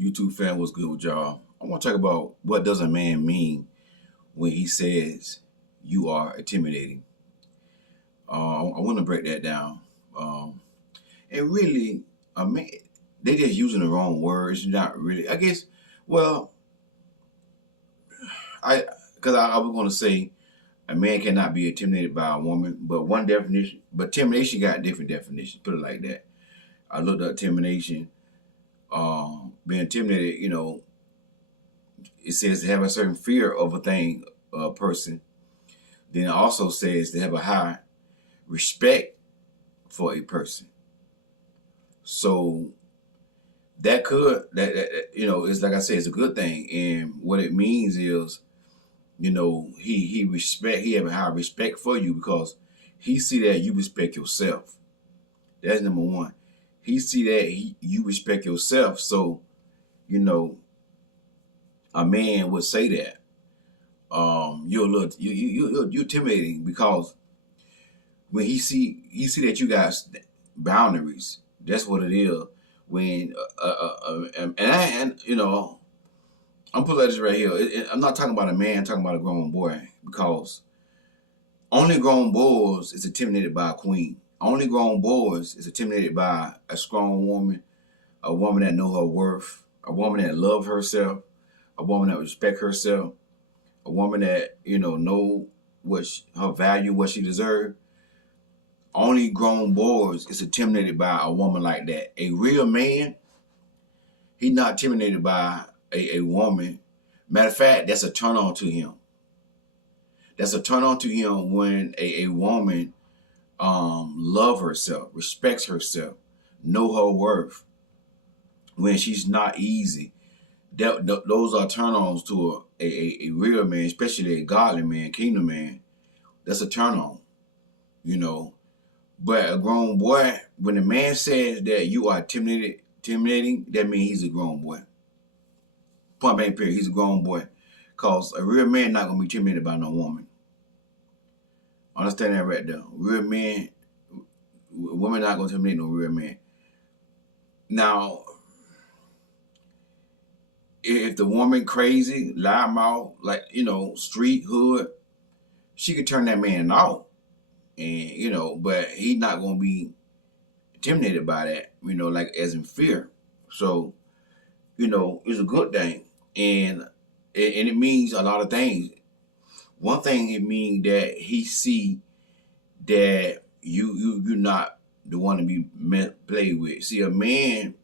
YouTube fan, what's good with y'all? I want to talk about what does a man mean when he says you are intimidating. I want to break that down. Um, and really, a man, they just using the wrong words. Not really. I guess. Well, I because I was going to say a man cannot be intimidated by a woman, but one definition. But intimidation got different definitions. Put it like that. I looked up intimidation. Being intimidated, it says to have a certain fear of a thing, a person. Then it also says to have a high respect for a person. So that could it's like I said, it's a good thing. And what it means is, he have a high respect for you because he see that you respect yourself. That's number one. He see that you respect yourself. So, you know, a man would say that. You're a little you're intimidating because when he see that you got boundaries. That's what it is. When I'm putting this right here. I'm not talking about a man. I'm talking about a grown boy because only grown boys is intimidated by a queen. Only grown boys is intimidated by a strong woman, a woman that know her worth, a woman that love herself, a woman that respect herself, a woman that know her value, what she deserves. Only grown boys is intimidated by a woman like that. A real man, he's not intimidated by a woman. Matter of fact, that's a turn on to him. That's a turn on to him when a woman love herself, respects herself, know her worth. When she's not easy, those are turn ons to a real man, especially a godly man, kingdom man. That's a turn on, you know. But a grown boy, when a man says that you are intimidating, that means he's a grown boy. Point blank period, he's a grown boy. Because a real man not going to be intimidated by no woman. Understand that right there. Real men, women not going to intimidate no real man. Now, if the woman crazy, loudmouth, like, street, hood, she could turn that man off. And, but he's not going to be intimidated by that, like as in fear. So, it's a good thing. And it means a lot of things. One thing it means that he see that you're not the one to be played with. See, a man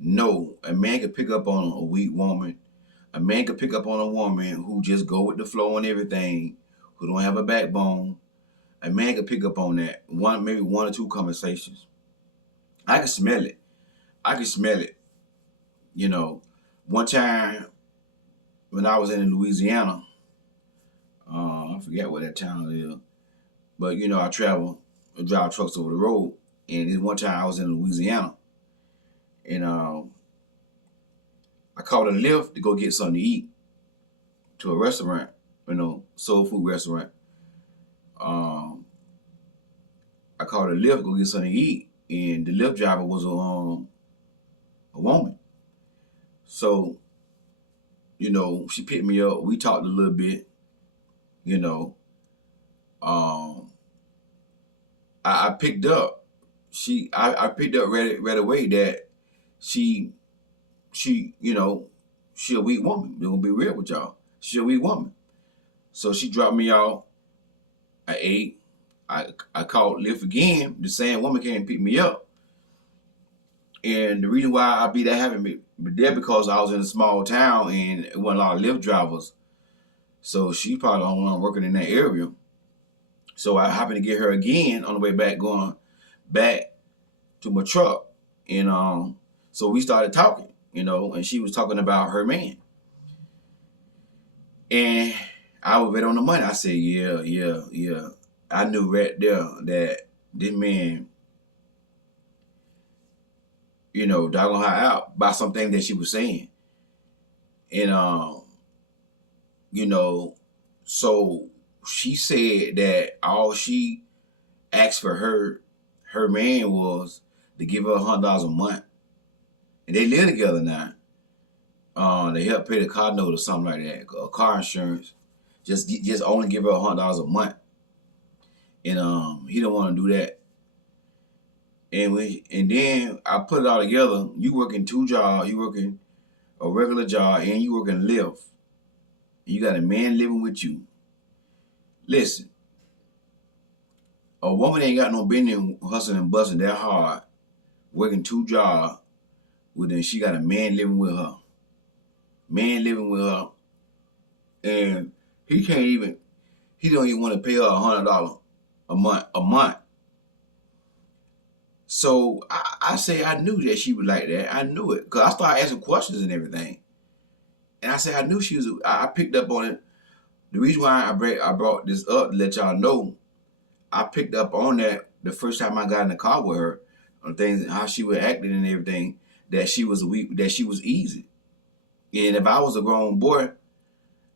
can pick up on a weak woman. A man can pick up on a woman who just go with the flow and everything, who don't have a backbone. A man can pick up on that maybe one or two conversations. I can smell it. One time when I was in Louisiana, I forget what that town is, but I drive trucks over the road. And then one time I was in Louisiana, and I called a Lyft to go get something to eat to a restaurant, soul food restaurant. I called a Lyft to go get something to eat, and the Lyft driver was a woman. So, she picked me up. We talked a little bit, I picked up. I picked up right away that she a weak woman. They're gonna be real with y'all. She a weak woman. So she dropped me off. I ate. I called Lyft again. The same woman came and picked me up. And the reason why I be that having there because I was in a small town and it wasn't a lot of Lyft drivers. So she probably the only one working in that area. So I happened to get her again on the way back, going back to my truck. And so we started talking, and she was talking about her man. And I was right on the money. I said, yeah. I knew right there that this man, doggone her out by something that she was saying. And, so she said that all she asked for her man was to give her $100 a month. and they live together now. They help pay the car note or something like that, or car insurance. Just only give her $100 a month, and he don't want to do that. And then I put it all together. You working 2 jobs, you working a regular job, and you working Lyft. You got a man living with you. Listen, a woman ain't got no business hustling and busting that hard, working 2 jobs. Well, then she got a man living with her. Man living with her, and he don't even want to pay her $100 a month. So I say I knew that she was like that. I knew it because I started asking questions and everything. And I said I knew she was. I picked up on it. The reason why I brought this up to let y'all know, I picked up on that the first time I got in the car with her, on things how she was acting and everything. That she was weak. That she was easy. And if I was a grown boy,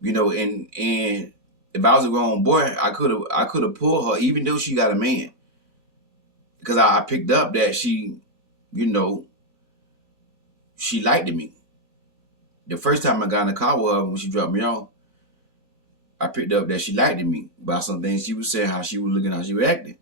and if I was a grown boy, I could have pulled her even though she got a man. Because I picked up that she liked me. The first time I got in the car with her when she dropped me off, I picked up that she liked me by some things she was saying, how she was looking, how she was acting.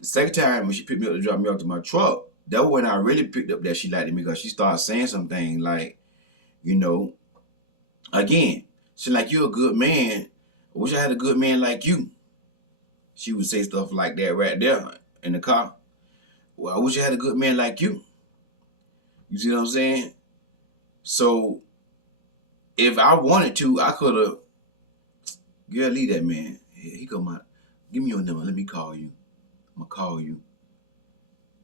The second time when she picked me up to drop me off to my truck, that was when I really picked up that she liked me because she started saying something like, again, she's like, you're a good man. I wish I had a good man like you. She would say stuff like that right there in the car. Well, I wish I had a good man like you. You see what I'm saying? So, if I wanted to, I could have, girl, leave that man. He come out, give me your number, let me call you. I'm going to call you.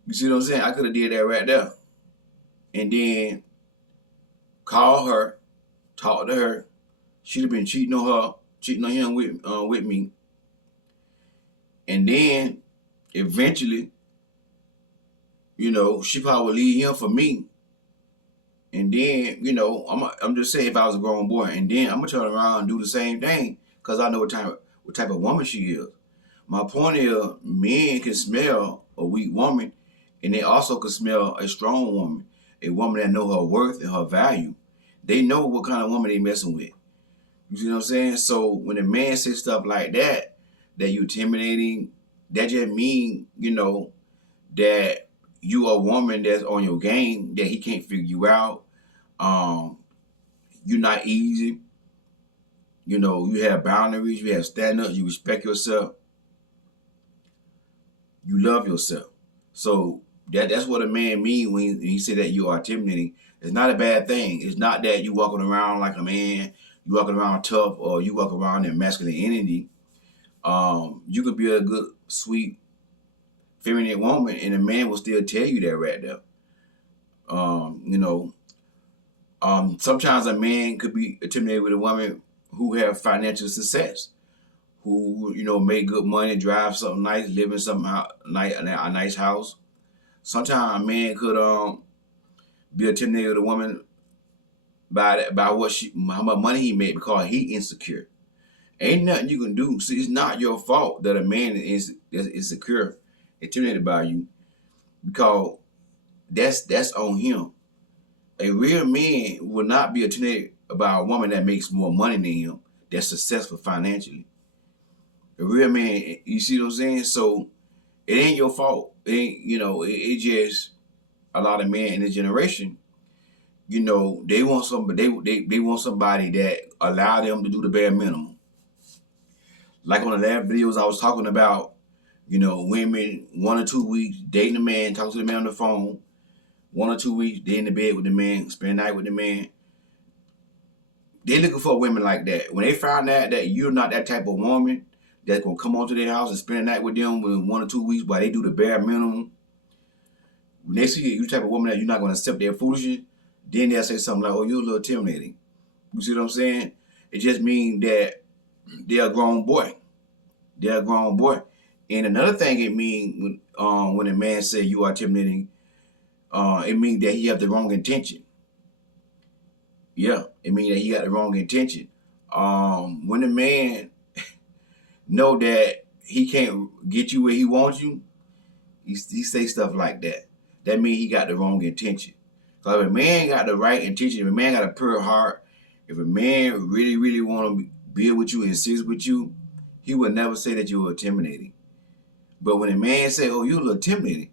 You see what I'm saying? I could have did that right there. And then call her, talk to her. She'd have been cheating on him with me. And then, eventually, she probably would leave him for me. And then, I'm just saying if I was a grown boy, and then I'm gonna turn around and do the same thing because I know what type of woman she is. My point is, men can smell a weak woman, and they also can smell a strong woman, a woman that know her worth and her value. They know what kind of woman they messing with. You see what I'm saying? So when a man says stuff like that you intimidating, that just mean, that you a woman that's on your game, that he can't figure you out. You're not easy. You have boundaries, you have standards, you respect yourself. You love yourself. So that's what a man means when he say that you are intimidating. It's not a bad thing. It's not that you walking around like a man, you walking around tough, or you walk around in masculine energy. You could be a good, sweet, feminine woman, and a man will still tell you that right there. Sometimes a man could be intimidated with a woman who have financial success, who make good money, drive something nice, live in something a nice house. Sometimes a man could be intimidated with a woman by how much money he made because he insecure. Ain't nothing you can do. See, it's not your fault that a man is insecure, intimidated by you, because that's on him. A real man will not be intimidated by a woman that makes more money than him, that's successful financially. A real man, you see what I'm saying? So it ain't your fault. It ain't, it just a lot of men in this generation, they want somebody, they want somebody that allow them to do the bare minimum. Like on the last videos I was talking about, women 1 or 2 weeks dating a man, talking to the man on the phone. 1 or 2 weeks, they in the bed with the man, spend the night with the man. They looking for women like that. When they find out that you're not that type of woman that's gonna come onto their house and spend the night with them within 1 or 2 weeks while they do the bare minimum, when they see you the type of woman that you're not gonna accept their foolishness, then they'll say something like, "Oh, you're a little intimidating." You see what I'm saying? It just means that they're a grown boy. They're a grown boy. And another thing it means when a man say you are intimidating, it means that he have the wrong intention. Yeah, it means that he got the wrong intention. When a man know that he can't get you where he wants you, he say stuff like that. That means he got the wrong intention. So if a man got the right intention, if a man got a pure heart, if a man really, really want to build with you and insist with you, he would never say that you were intimidating. But when a man say, "Oh, you a little intimidating,"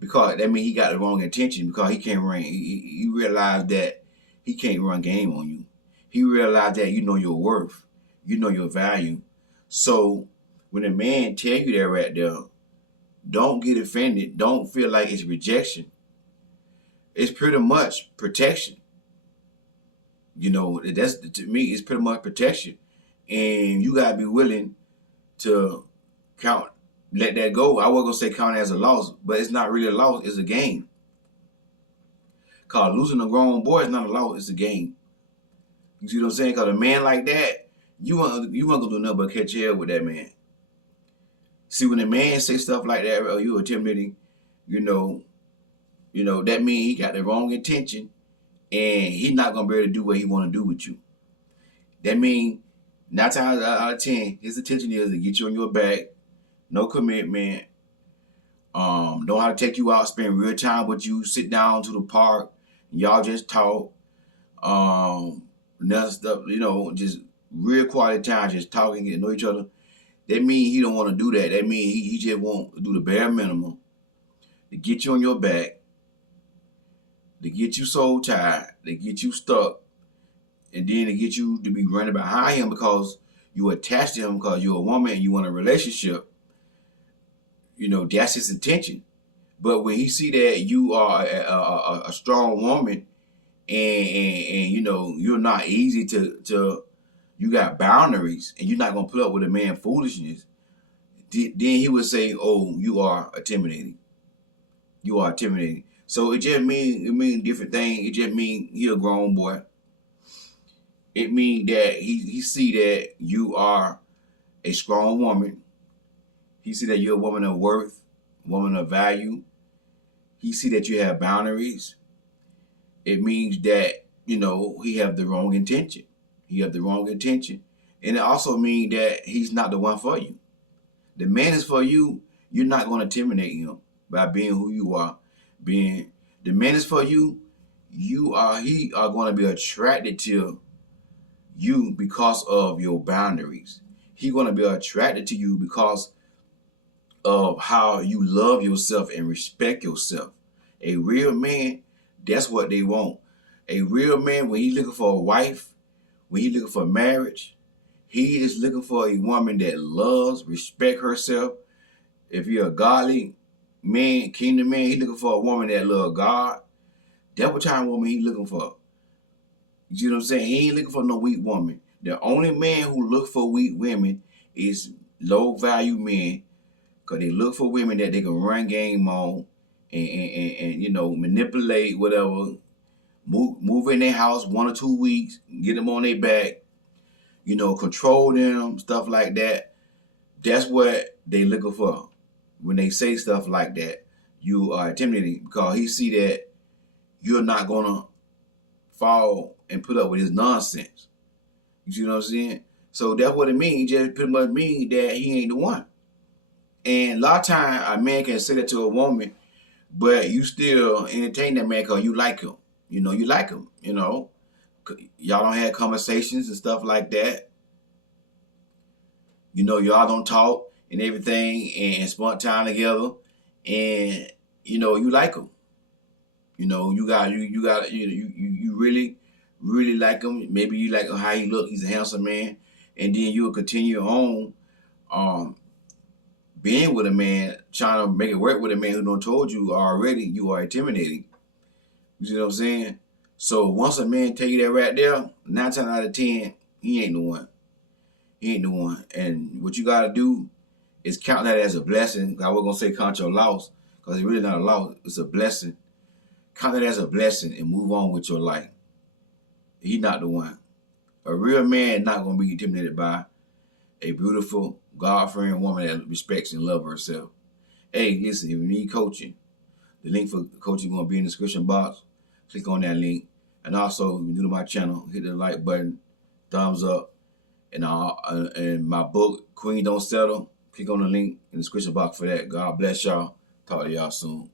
because that means he got the wrong intention, because he can't run. He realized that he can't run game on you. He realized that you know your worth, you know your value. So when a man tell you that right there, don't get offended. Don't feel like it's rejection. It's pretty much protection. You know, that's, to me, it's pretty much protection. And you gotta be willing to let that go. I was gonna say count it as a loss, but it's not really a loss, it's a game. Cause losing a grown boy is not a loss, it's a game. You see what I'm saying? Cause a man like that, you want gonna do nothing but catch hell with that man. See, when a man say stuff like that, "Oh, you intimidating," you know, that means he got the wrong intention, and he's not gonna be able to do what he want to do with you. That means 9 times out of 10, his intention is to get you on your back, no commitment, know how to take you out, spend real time with you, sit down to the park, and y'all just talk, that stuff, just real quality time, just talking, getting to know each other. That means he don't want to do that. That means he just want to do the bare minimum to get you on your back, to get you so tired, to get you stuck, and then to get you to be running behind him because you attached to him because you're a woman and you want a relationship. That's his intention. But when he see that you are a strong woman and you're not easy to you got boundaries and you're not gonna put up with a man foolishness, then he would say, "Oh, you are intimidating. You are intimidating." So it mean different things. It just mean he a grown boy. It mean that he see that you are a strong woman. He see that you're a woman of worth, woman of value. He see that you have boundaries. It means that, he have the wrong intention. He have the wrong intention. And it also means that he's not the one for you. The man is for you. You're not going to intimidate him by being who you are. The man is for you. He are going to be attracted to you because of your boundaries. He's going to be attracted to you because of how you love yourself and respect yourself. A real man, that's what they want. A real man, when he's looking for a wife, when he's looking for marriage, he is looking for a woman that loves, respect herself. If you're a godly man, kingdom man, he's looking for a woman that loves God. That's what kind of woman he's looking for. You see what I'm saying? He ain't looking for no weak woman. The only man who look for weak women is low value men, because they look for women that they can run game on and manipulate, whatever, move in their house 1 or 2 weeks, get them on their back, control them, stuff like that. That's what they looking for. When they say stuff like that, you are intimidating, because he see that you're not gonna fall and put up with his nonsense. You see what I'm saying? So that's what it means. It just pretty much means that he ain't the one. And a lot of times a man can say that to a woman, but you still entertain that man because you like him. You like him. Y'all don't have conversations and stuff like that. Y'all don't talk and everything and spend time together, and you like him. You really, really like him. Maybe you like how he look. He's a handsome man, and then you will continue on being with a man, trying to make it work with a man who done told you already you are intimidating. You see what I'm saying? So once a man tell you that right there, 9 times out of 10, he ain't the one. He ain't the one. And what you gotta do is count that as a blessing. I was gonna say count your loss, because it's really not a loss, it's a blessing. Count it as a blessing and move on with your life. He's not the one. A real man not gonna be intimidated by a beautiful, God-fearing woman that respects and loves herself. Hey, listen, if you need coaching, the link for coaching is going to be in the description box. Click on that link. And also, if you're new to my channel, hit the like button, thumbs up. And my book, Queen Don't Settle, click on the link in the description box for that. God bless y'all. Talk to y'all soon.